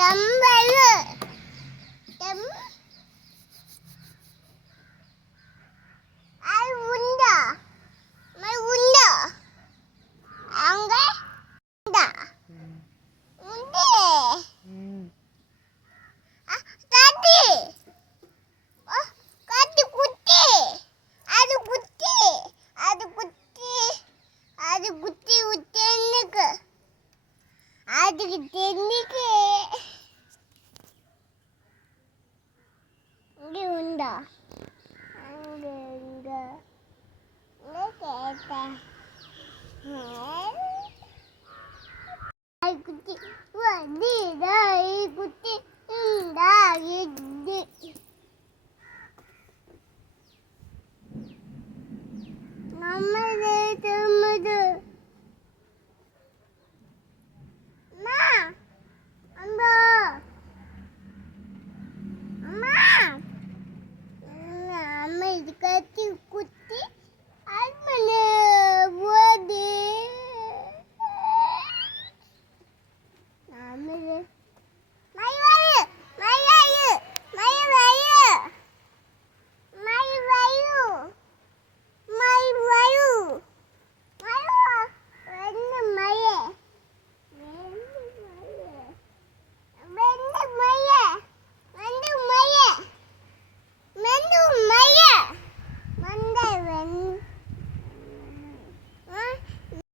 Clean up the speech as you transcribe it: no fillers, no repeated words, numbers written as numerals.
ചെമ്പല് അത് ഉണ്ടോ ഉണ്ടോ അങ്ക ഉണ്ടോ ഉണ്ട് തട്ടി കത്തി കുത്തി അത് കുത്തി അത് കുത്തി അത് കുത്തി ഉച്ചക്ക് അത് തെന്നിക്ക് ഇங்கே ഉണ്ടോ அங்கே இங்கே கேட்டேன் குத்தி குத்தி